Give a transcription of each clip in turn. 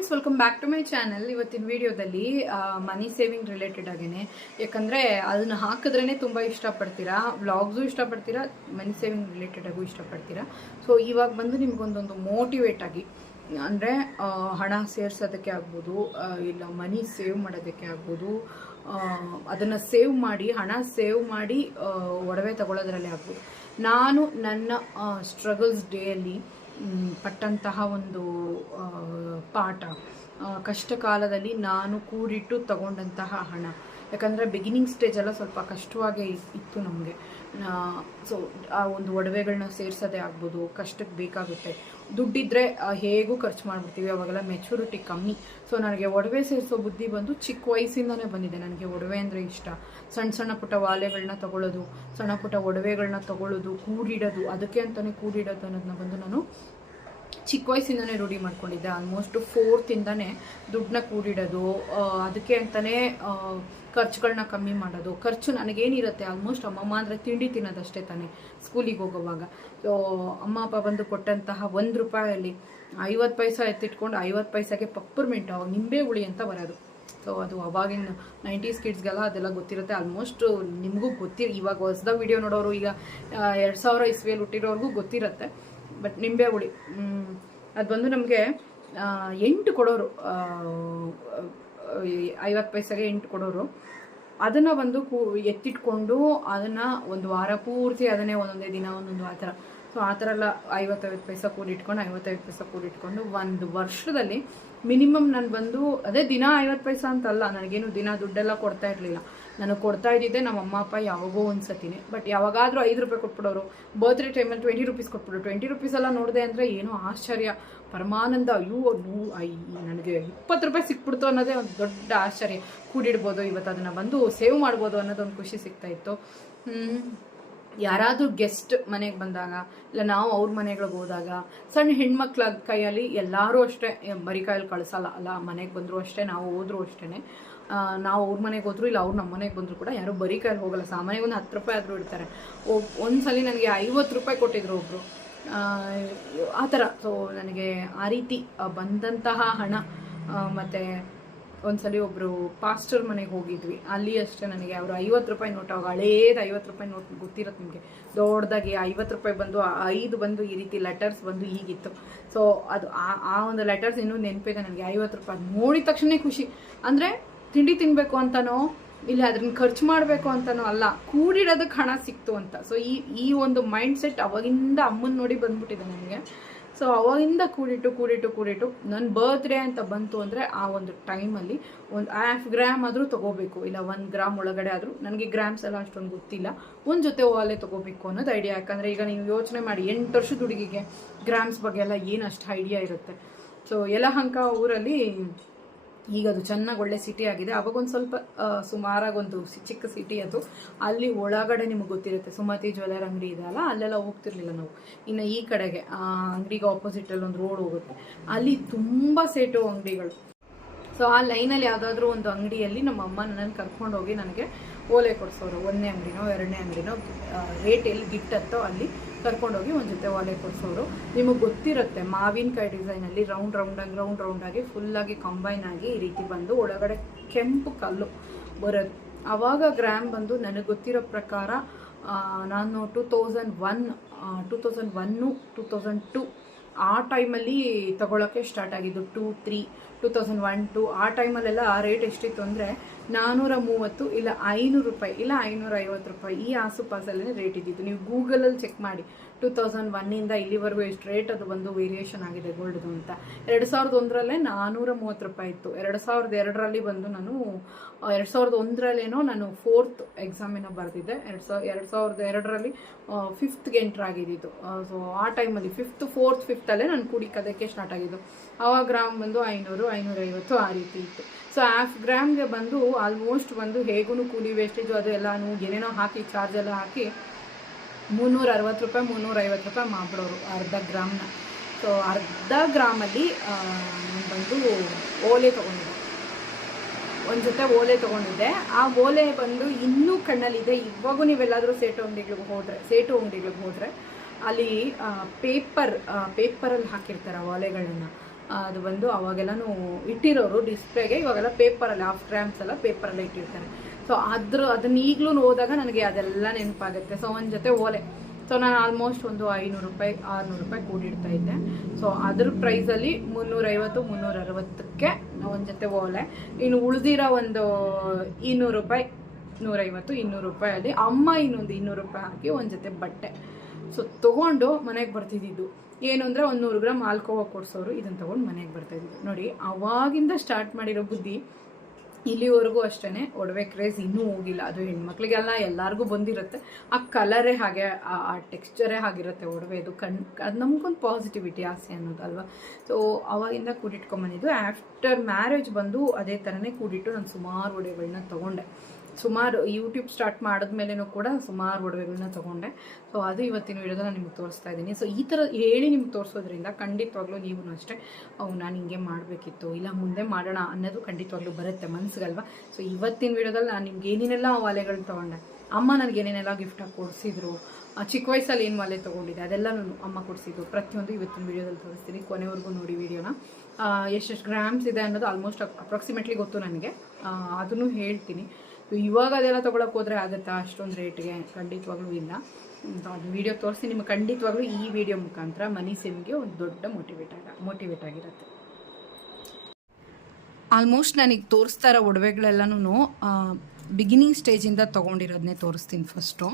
Friends, welcome back to my channel. ಇವತ್ತಿನ ವಿಡಿಯೋದಲ್ಲಿ ಮನಿ saving related ಆಗೇನೆ, ಯಾಕಂದರೆ ಅದನ್ನು ಹಾಕಿದ್ರೇ ತುಂಬ ಇಷ್ಟಪಡ್ತೀರಾ, ವ್ಲಾಗ್ಸು ಇಷ್ಟಪಡ್ತೀರಾ, ಮನಿ ಸೇವಿಂಗ್ ರಿಲೇಟೆಡ್ ಆಗು ಇಷ್ಟಪಡ್ತೀರಾ. ಸೊ ಇವಾಗ ಬಂದು ನಿಮ್ಗೊಂದೊಂದು ಮೋಟಿವೇಟ್ ಆಗಿ, ಅಂದರೆ ಹಣ ಸೇರ್ಸೋದಕ್ಕೆ ಆಗ್ಬೋದು, ಇಲ್ಲ ಮನಿ ಸೇವ್ ಮಾಡೋದಕ್ಕೆ ಆಗ್ಬೋದು, ಅದನ್ನು ಸೇವ್ ಮಾಡಿ ಹಣ ಸೇವ್ ಮಾಡಿ ಒಡವೆ ತಗೊಳ್ಳೋದ್ರಲ್ಲೇ ಆಗ್ಬೋದು. ನಾನು ನನ್ನ ಸ್ಟ್ರಗಲ್ಸ್ ಡೇಯಲ್ಲಿ ಪಟ್ಟಂತಹ ಒಂದು ಪಾಠ, ಕಷ್ಟ ಕಾಲದಲ್ಲಿ ನಾನು ಕೂಡಿಟ್ಟು ತಗೊಂಡಂತಹ ಹಣ, ಯಾಕಂದರೆ ಬಿಗಿನಿಂಗ್ ಸ್ಟೇಜೆಲ್ಲ ಸ್ವಲ್ಪ ಕಷ್ಟವಾಗೇ ಇತ್ತು ನಮಗೆ. ಸೊ ಆ ಒಂದು ಒಡವೆಗಳನ್ನ ಸೇರಿಸೋದೇ ಆಗ್ಬೋದು, ಕಷ್ಟಕ್ಕೆ ಬೇಕಾಗುತ್ತೆ. ದುಡ್ಡಿದ್ರೆ ಹೇಗೂ ಖರ್ಚು ಮಾಡಿಬಿಡ್ತೀವಿ, ಅವಾಗೆಲ್ಲ ಮೆಚುರಿಟಿ ಕಮ್ಮಿ. ಸೊ ನನಗೆ ಒಡವೆ ಸೇರಿಸೋ ಬುದ್ಧಿ ಬಂದು ಚಿಕ್ಕ ವಯಸ್ಸಿಂದನೇ ಬಂದಿದೆ. ನನಗೆ ಒಡವೆ ಅಂದರೆ ಇಷ್ಟ. ಸಣ್ಣ ಸಣ್ಣ ಪುಟ್ಟ ವಾಲೆಗಳನ್ನ ತೊಗೊಳ್ಳೋದು, ಸಣ್ಣ ಪುಟ್ಟ ಒಡವೆಗಳನ್ನ ತೊಗೊಳ್ಳೋದು, ಕೂಡಿಡೋದು, ಅದಕ್ಕೆ ಅಂತಲೇ ಕೂಡಿಡೋದು ಅನ್ನೋದನ್ನ ಬಂದು ನಾನು ಚಿಕ್ಕ ವಯಸ್ಸಿಂದನೇ ರೂಢಿ ಮಾಡ್ಕೊಂಡಿದ್ದೆ. ಆಲ್ಮೋಸ್ಟ್ 4th ಇಂದನೇ ದುಡ್ಡನ್ನ ಕೂಡಿಡೋದು, ಅದಕ್ಕೆ ಅಂತಲೇ ಖರ್ಚುಗಳನ್ನ ಕಮ್ಮಿ ಮಾಡೋದು. ಖರ್ಚು ನನಗೇನಿರುತ್ತೆ, ಆಲ್ಮೋಸ್ಟ್ ಅಮ್ಮಮ್ಮ ಅಂದರೆ ತಿಂಡಿ ತಿನ್ನೋದಷ್ಟೇ ತಾನೇ ಸ್ಕೂಲಿಗೆ ಹೋಗೋವಾಗ. ಸೊ ಅಮ್ಮ ಅಪ್ಪ ಬಂದು ಕೊಟ್ಟಂತಹ 1 ರೂಪಾಯಲ್ಲಿ 50 ಪೈಸೆ ಎತ್ತಿಟ್ಕೊಂಡು 50 ಪೈಸೆಗೆ ಪಪ್ಪರ್ಮೆಂಟ್, ಅವಾಗ ನಿಂಬೆ ಹುಳಿ ಅಂತ ಬರೋದು. ಸೊ ಅದು ಅವಾಗಿನ 90s ಕಿಡ್ಸ್ಗೆಲ್ಲ ಅದೆಲ್ಲ ಗೊತ್ತಿರುತ್ತೆ. ಆಲ್ಮೋಸ್ಟ್ ನಿಮಗೂ ಇವಾಗ ಹೊಸದ ವಿಡಿಯೋ ನೋಡೋರು, ಈಗ 2000 ಇಸ್ವಿಯಲ್ಲಿ ಹುಟ್ಟಿರೋರ್ಗೂ ಗೊತ್ತಿರುತ್ತೆ. ಬಟ್ ನಿಂಬೆ ಹುಳಿ ಅದು ಬಂದು ನಮಗೆ 8 ಕೊಡೋರು, 50 ಪೈಸೆಗೆ 8 ಕೊಡೋರು. ಅದನ್ನು ಬಂದು ಎತ್ತಿಟ್ಕೊಂಡು ಅದನ್ನು ಒಂದು ವಾರ ಪೂರ್ತಿ ಅದನ್ನೇ ಒಂದೊಂದೇ ದಿನ ಒಂದೊಂದು ಆ ಥರ. ಸೊ ಆ ಥರ ಎಲ್ಲ 55 ಪೈಸೆ ಕೂಡಿಟ್ಕೊಂಡು 55 ಪೈಸೆ ಕೂಡಿಟ್ಕೊಂಡು 1 ವರ್ಷದಲ್ಲಿ ಮಿನಿಮಮ್ ನಾನು ಬಂದು ಅದೇ ದಿನ 50 ಪೈಸೆ ಅಂತಲ್ಲ, ನನಗೇನು ದಿನ ದುಡ್ಡೆಲ್ಲ ಕೊಡ್ತಾ ಇರಲಿಲ್ಲ. ನನಗೆ ಕೊಡ್ತಾ ಇದ್ದಿದ್ದೆ ನಮ್ಮ ಅಮ್ಮ ಅಪ್ಪ ಯಾವಾಗೋ ಒಂದು ಸತಿನೇ. ಬಟ್ ಯಾವಾಗಾದರೂ 5 ರೂಪಾಯಿ ಕೊಟ್ಬಿಡೋರು. ಬರ್ತ್ಡೇ ಟೈಮಲ್ಲಿ 20 ರೂಪೀಸ್ ಕೊಟ್ಬಿಡೋರು. 20 ರೂಪೀಸ್ ಎಲ್ಲ ನೋಡಿದೆ ಅಂದರೆ ಏನೋ ಆಶ್ಚರ್ಯ, ಪರಮಾನಂದ. ನನಗೆ 20 ರೂಪಾಯಿ ಸಿಕ್ಬಿಡ್ತು ಅನ್ನೋದೇ ಒಂದು ದೊಡ್ಡ ಆಶ್ಚರ್ಯ. ಕೂಡಿಡ್ಬೋದು, ಇವತ್ತು ಅದನ್ನು ಬಂದು ಸೇವ್ ಮಾಡ್ಬೋದು ಅನ್ನೋದೊಂದು ಖುಷಿ ಸಿಗ್ತಾಯಿತ್ತು. ಯಾರಾದರೂ ಗೆಸ್ಟ್ ಮನೆಗೆ ಬಂದಾಗ, ಇಲ್ಲ ನಾವು ಅವ್ರ ಮನೆಗಳಿಗೆ ಹೋದಾಗ, ಸಣ್ಣ ಹೆಣ್ಮಕ್ಳ ಕೈಯಲ್ಲಿ ಎಲ್ಲರೂ ಅಷ್ಟೇ ಬರೀ ಕೈಯಲ್ಲಿ ಕಳಿಸಲ್ಲ ಅಲ್ಲ. ಮನೆಗೆ ಬಂದರೂ ಅಷ್ಟೇ, ನಾವು ಹೋದ್ರೂ ಅಷ್ಟೇ, ನಾವು ಅವ್ರ ಮನೆಗೆ ಹೋದ್ರು ಇಲ್ಲ ಅವ್ರು ನಮ್ಮ ಮನೆಗೆ ಬಂದರೂ ಕೂಡ ಯಾರು ಬರೀ ಕೈಯಲ್ಲಿ ಹೋಗಲ್ಲ. ಸಾಮಾನ್ಯ ಒಂದು 10 ರೂಪಾಯಿ ಆದರೂ ಇಡ್ತಾರೆ. ಒಂದ್ಸಲ ನನಗೆ 50 ರೂಪಾಯಿ ಕೊಟ್ಟಿದ್ರು ಒಬ್ಬರು, ಆ ಥರ. ಸೊ ನನಗೆ ಆ ರೀತಿ ಬಂದಂತಹ ಹಣ, ಮತ್ತು ಒಂದ್ಸಲಿ ಒಬ್ಬರು ಪಾಸ್ಟರ್ ಮನೆಗೆ ಹೋಗಿದ್ವಿ, ಅಲ್ಲಿ ಅಷ್ಟೇ ನನಗೆ ಅವರು 50 ರೂಪಾಯಿ ನೋಟ್, ಅವಾಗ ಹಳೇದು 50 ರೂಪಾಯಿ ನೋಟ್ ಗೊತ್ತಿರುತ್ತೆ ನಿಮಗೆ, ದೊಡ್ಡದಾಗಿ 50 ರೂಪಾಯಿ ಬಂದು 5 ಬಂದು ಈ ರೀತಿ ಲೆಟರ್ಸ್ ಬಂದು ಹೀಗಿತ್ತು. ಸೊ ಅದು ಆ ಒಂದು ಲೆಟರ್ಸ್ ಇನ್ನೂ ನೆನಪಿದೆ ನನಗೆ. 50 ರೂಪಾಯಿ ನೋಡಿದ ತಕ್ಷಣ ಖುಷಿ. ಅಂದರೆ ತಿಂಡಿ ತಿನ್ನಬೇಕು ಅಂತನೋ ಇಲ್ಲ ಅದನ್ನ ಖರ್ಚು ಮಾಡಬೇಕು ಅಂತನೋ ಅಲ್ಲ, ಕೂಡಿಡೋದಕ್ಕೆ ಹಣ ಸಿಕ್ತು ಅಂತ. ಸೊ ಈ ಒಂದು ಮೈಂಡ್ ಸೆಟ್ ಅವಾಗಿಂದ ಅಮ್ಮನ ನೋಡಿ ಬಂದ್ಬಿಟ್ಟಿದೆ ನನಗೆ. ಸೊ ಅವಾಗಿಂದ ಕೂಡಿಟ್ಟು ನನ್ನ ಬರ್ತ್ಡೇ ಅಂತ ಬಂತು ಅಂದರೆ ಆ ಒಂದು ಟೈಮಲ್ಲಿ ಒಂದು 1/2 ಗ್ರಾಮ್ ಆದರೂ ತೊಗೋಬೇಕು, ಇಲ್ಲ 1 ಗ್ರಾಮ್ ಒಳಗಡೆ ಆದರೂ. ನನಗೆ ಗ್ರಾಮ್ಸ್ ಎಲ್ಲ ಅಷ್ಟೊಂದು ಗೊತ್ತಿಲ್ಲ. ಒಂದು ಜೊತೆ ಓಲೆ ತೊಗೋಬೇಕು ಅನ್ನೋದು ಐಡಿಯಾ. ಯಾಕಂದರೆ ಈಗ ನೀವು ಯೋಚನೆ ಮಾಡಿ, 8 ವರ್ಷದ ಹುಡುಗಿಗೆ ಗ್ರಾಮ್ಸ್ ಬಗ್ಗೆ ಎಲ್ಲ ಏನು ಅಷ್ಟು ಐಡಿಯಾ ಇರುತ್ತೆ. ಸೊ ಯಲಹಂಕ ಊರಲ್ಲಿ ಈಗ ಅದು ಚೆನ್ನಾಗಿ ಒಳ್ಳೆ ಸಿಟಿ ಆಗಿದೆ. ಅವಾಗೊಂದು ಸ್ವಲ್ಪ ಸುಮಾರಾಗೊಂದು ಚಿಕ್ಕ ಸಿಟಿ ಅದು. ಅಲ್ಲಿ ಒಳಗಡೆ ನಿಮಗೆ ಗೊತ್ತಿರುತ್ತೆ, ಸುಮತಿ ಜ್ಯುವೆಲ್ಲರ್ ಅಂಗಡಿ ಇದೆ ಅಲ್ಲ, ಅಲ್ಲೆಲ್ಲ ಹೋಗ್ತಿರ್ಲಿಲ್ಲ ನಾವು. ಇನ್ನು ಈ ಕಡೆಗೆ ಅಂಗಡಿಗೆ ಆಪೋಸಿಟಲ್ಲಿ ಒಂದು ರೋಡ್ ಹೋಗುತ್ತೆ, ಅಲ್ಲಿ ತುಂಬ ಸೇಟು ಅಂಗಡಿಗಳು. ಸೊ ಆ ಲೈನಲ್ಲಿ ಯಾವುದಾದ್ರೂ ಒಂದು ಅಂಗಡಿಯಲ್ಲಿ ನಮ್ಮ ಅಮ್ಮ ನನ್ನನ್ನು ಕರ್ಕೊಂಡೋಗಿ ನನಗೆ ಓಲೆ ಕೊಡಿಸೋರು. 1ನೇ ಅಂಗಡಿನೋ 2ನೇ ಅಂಗಡಿನೋ ರೇಟ್ ಎಲ್ಲಿ ಗಿಟ್ಟತ್ತೋ ಅಲ್ಲಿ ಕರ್ಕೊಂಡೋಗಿ ಒಂದು ಜೊತೆ ಓಲೆ ಕೊಡಿಸೋರು. ನಿಮಗೆ ಗೊತ್ತಿರುತ್ತೆ, ಮಾವಿನಕಾಯಿ ಡಿಸೈನಲ್ಲಿ ರೌಂಡಾಗಿ ಫುಲ್ಲಾಗಿ ಕಂಬೈನ್ ಆಗಿ ಈ ರೀತಿ ಬಂದು ಒಳಗಡೆ ಕೆಂಪು ಕಲ್ಲು ಬರೋದು. ಆವಾಗ ಗ್ರಾಮ್ ಬಂದು ನನಗೆ ಗೊತ್ತಿರೋ ಪ್ರಕಾರ ನಾನು 2001-2002 ಆ ಟೈಮಲ್ಲಿ ತಗೊಳ್ಳೋಕ್ಕೆ ಸ್ಟಾರ್ಟ್ ಆಗಿದ್ದು. 2001-2 ಆ ಟೈಮಲ್ಲೆಲ್ಲ ಆ ರೇಟ್ ಎಷ್ಟಿತ್ತು ಅಂದರೆ 430 ಇಲ್ಲ 500 ರೂಪಾಯಿ ಇಲ್ಲ 550 ರೂಪಾಯಿ, ಈ ಆಸುಪಾಸಲ್ಲೇ ರೇಟ್ ಇದ್ದಿತ್ತು. ನೀವು ಗೂಗಲಲ್ಲಿ ಚೆಕ್ ಮಾಡಿ 2001ಇಂದ ಇಲ್ಲಿವರೆಗೂ ಎಷ್ಟು ರೇಟ್ ಅದು ಬಂದು ವೇರಿಯೇಷನ್ ಆಗಿದೆ ಗೋಲ್ಡ್ದು ಅಂತ. 2001ರಲ್ಲೇ 430 ರೂಪಾಯಿ ಇತ್ತು. 2002ರಲ್ಲಿ ಬಂದು ನಾನು 2001ರಲ್ಲೇನೋ ನಾನು 4th ಎಕ್ಸಾಮ್ ಏನೋ ಬರೆದಿದ್ದೆ. 2002ರಲ್ಲಿ 5th ಎಂಟ್ರ್ ಆಗಿದ್ದು. ಸೊ ಆ ಟೈಮಲ್ಲಿ 5th 4th 5thಲ್ಲೇ ನಾನು ಕೂಡಿಕೋದಕ್ಕೆ ಸ್ಟಾರ್ಟ್ ಆಗಿದ್ದು. ಆವಾಗ ಗ್ರಾಮ್ ಬಂದು 500 550 ಆ ರೀತಿ ಇತ್ತು. ಸೊ 1/2 ಗ್ರಾಮ್ಗೆ ಬಂದು ಆಲ್ಮೋಸ್ಟ್ ಬಂದು ಹೇಗೂ ಕೂಲಿ ವೇಸ್ಟೇಜು ಅದು ಎಲ್ಲನೂ ಏನೇನೋ ಹಾಕಿ ಚಾರ್ಜ್ ಎಲ್ಲ ಹಾಕಿ 360 ರೂಪಾಯಿ 350 ರೂಪಾಯಿ ಮಾಡಿಬಿಡೋರು ಅರ್ಧ ಗ್ರಾಮ್ನ. ಸೊ ಅರ್ಧ ಗ್ರಾಮಲ್ಲಿ ನಾನು ಬಂದು ಓಲೆ ತೊಗೊಂಡಿದ್ದೆ, ಒಂದು ಜೊತೆ ಓಲೆ ತೊಗೊಂಡಿದ್ದೆ. ಆ ಓಲೆ ಬಂದು ಇನ್ನೂ ಕಣ್ಣಲ್ಲಿದೆ. ಇವಾಗೂ ನೀವೆಲ್ಲಾದರೂ ಸೇಟು ಅಂಗಡಿಗಳಿಗೆ ಹೋದರೆ ಅಲ್ಲಿ ಪೇಪರಲ್ಲಿ ಹಾಕಿರ್ತಾರೆ ಓಲೆಗಳನ್ನು. ಅದು ಬಂದು ಅವಾಗೆಲ್ಲನೂ ಇಟ್ಟಿರೋರು ಡಿಸ್ಪ್ಲೇಗೆ, ಇವಾಗೆಲ್ಲ ಪೇಪರಲ್ಲಿ 1/2 ಗ್ರಾಮ್ಸ್ ಎಲ್ಲ ಪೇಪರಲ್ಲೇ ಇಟ್ಟಿರ್ತಾರೆ. ಸೊ ಅದನ್ನ ಈಗಲೂ ಹೋದಾಗ ನನಗೆ ಅದೆಲ್ಲ ನೆನಪಾಗುತ್ತೆ. ಸೊ ಒಂದು ಜೊತೆ ಓಲೆ, ಸೊ ನಾನು ಆಲ್ಮೋಸ್ಟ್ ಒಂದು 500 ರೂಪಾಯಿ 600 ರೂಪಾಯಿ ಕೂಡಿಡ್ತಾ ಇದ್ದೆ. ಸೊ ಅದ್ರ ಪ್ರೈಸಲ್ಲಿ 350 360ಕ್ಕೆ ಒಂದು ಜೊತೆ ಓಲೆ. ಇನ್ನು ಉಳಿದಿರೋ ಒಂದು 200 ರೂಪಾಯಿ 150 200 ರೂಪಾಯಲ್ಲಿ ಅಮ್ಮ ಇನ್ನೊಂದು 200 ರೂಪಾಯಿ ಹಾಕಿ ಒಂದು ಜೊತೆ ಬಟ್ಟೆ. ಸೊ ತೊಗೊಂಡು ಮನೆಗೆ ಬರ್ತಿದ್ದಿದ್ದು ಏನು ಅಂದರೆ 100 ಗ್ರಾಮ್ ಆಲ್ಕೋವಾ ಕೊಡ್ಸೋರು, ಇದನ್ನು ತೊಗೊಂಡು ಮನೆಗೆ ಬರ್ತಾಯಿದ್ದು. ನೋಡಿ ಅವಾಗಿಂದ ಸ್ಟಾರ್ಟ್ ಮಾಡಿರೋ ಬುದ್ಧಿ ಇಲ್ಲಿವರೆಗೂ ಅಷ್ಟೇ. ಒಡವೆ ಕ್ರೇಜ್ ಇನ್ನೂ ಹೋಗಿಲ್ಲ. ಅದು ಹೆಣ್ಮಕ್ಳಿಗೆಲ್ಲ ಎಲ್ಲರಿಗೂ ಬಂದಿರುತ್ತೆ. ಆ ಕಲರೇ ಹಾಗೆ, ಆ ಟೆಕ್ಸ್ಚರೇ ಆಗಿರುತ್ತೆ ಒಡವೆದು. ಅದು ನಮ್ಗೊಂದು ಪಾಸಿಟಿವಿಟಿ ಆಸೆ ಅನ್ನೋದು ಅಲ್ವಾ. ಸೊ ಅವಾಗಿಂದ ಕೂಡಿಟ್ಕೊಂಬಂದಿದ್ದು. ಆಫ್ಟರ್ ಮ್ಯಾರೇಜ್ ಬಂದು ಅದೇ ಥರನೇ ಕೂಡಿಟ್ಟು ನಾನು ಸುಮಾರು ಒಡವೆಗಳನ್ನ ತೊಗೊಂಡೆ. ಸುಮಾರು ಯೂಟ್ಯೂಬ್ ಸ್ಟಾರ್ಟ್ ಮಾಡಿದ್ಮೇಲೆನೂ ಕೂಡ ಸುಮಾರು ಒಡವೆಗಳನ್ನ ತೊಗೊಂಡೆ. ಸೊ ಅದು ಇವತ್ತಿನ ವಿಡಿಯೋದ ನಾನು ನಿಮ್ಗೆ ತೋರಿಸ್ತಾ ಇದ್ದೀನಿ. ಸೊ ಈ ಥರ ಹೇಳಿ ನಿಮ್ಗೆ ತೋರಿಸೋದ್ರಿಂದ ಖಂಡಿತವಾಗ್ಲೂ ನೀವು ಅಷ್ಟೇ ನಾನು ಹಿಂಗೆ ಮಾಡಬೇಕಿತ್ತು, ಇಲ್ಲ ಮುಂದೆ ಮಾಡೋಣ ಅನ್ನೋದು ಖಂಡಿತವಾಗ್ಲೂ ಬರುತ್ತೆ ಮನಸ್ಸಿಗಲ್ವಾ. ಸೊ ಇವತ್ತಿನ ವಿಡಿಯೋದಲ್ಲಿ ನಾನು ನಿಮ್ಗೆ ಏನೇನೆಲ್ಲ ವಾಲೆಗಳು ತೊಗೊಂಡೆ, ಅಮ್ಮ ನನಗೆ ಏನೇನೆಲ್ಲ ಗಿಫ್ಟಾಗಿ ಕೊಡಿಸಿದ್ರು, ಚಿಕ್ಕ ವಯಸ್ಸಲ್ಲಿ ಏನು ವಾಲೆ ತೊಗೊಂಡಿದ್ದೆ ಅದೆಲ್ಲನೂ ಅಮ್ಮ ಕೊಡಿಸಿದ್ರು, ಪ್ರತಿಯೊಂದು ಇವತ್ತಿನ ವಿಡಿಯೋದಲ್ಲಿ ತೋರಿಸ್ತೀನಿ. ಕೊನೆವರೆಗೂ ನೋಡಿ ವಿಡಿಯೋನ. ಎಷ್ಟೆಷ್ಟು ಗ್ರಾಮ್ಸ್ ಇದೆ ಅನ್ನೋದು ಆಲ್ಮೋಸ್ಟ್ ಅಪ್ರಾಕ್ಸಿಮೇಟ್ಲಿ ಗೊತ್ತು ನನಗೆ, ಅದನ್ನು ಹೇಳ್ತೀನಿ. ಇವಾಗ ಅದೆಲ್ಲ ತೊಗೊಳಕ್ಕೆ ಹೋದರೆ ಆಗುತ್ತಾ ಅಷ್ಟೊಂದು ರೇಟ್ಗೆ? ಖಂಡಿತವಾಗ್ಲೂ ಇಲ್ಲ. ಅದು ವಿಡಿಯೋ ತೋರಿಸಿ ನಿಮಗೆ ಖಂಡಿತವಾಗ್ಲೂ ಈ ವಿಡಿಯೋ ಮುಖಾಂತರ ಮನಿ ಸೇವಿಂಗ್ಗೆ ಒಂದು ದೊಡ್ಡ ಮೋಟಿವೇಟ್ ಆಗಿರುತ್ತೆ. ಆಲ್ಮೋಸ್ಟ್ ನನಗೆ ತೋರಿಸ್ತಾ ಇರೋ ಒಡವೆಗಳೆಲ್ಲನೂ ಬಿಗಿನಿಂಗ್ ಸ್ಟೇಜಿಂದ ತೊಗೊಂಡಿರೋದನ್ನೇ ತೋರಿಸ್ತೀನಿ ಫಸ್ಟು.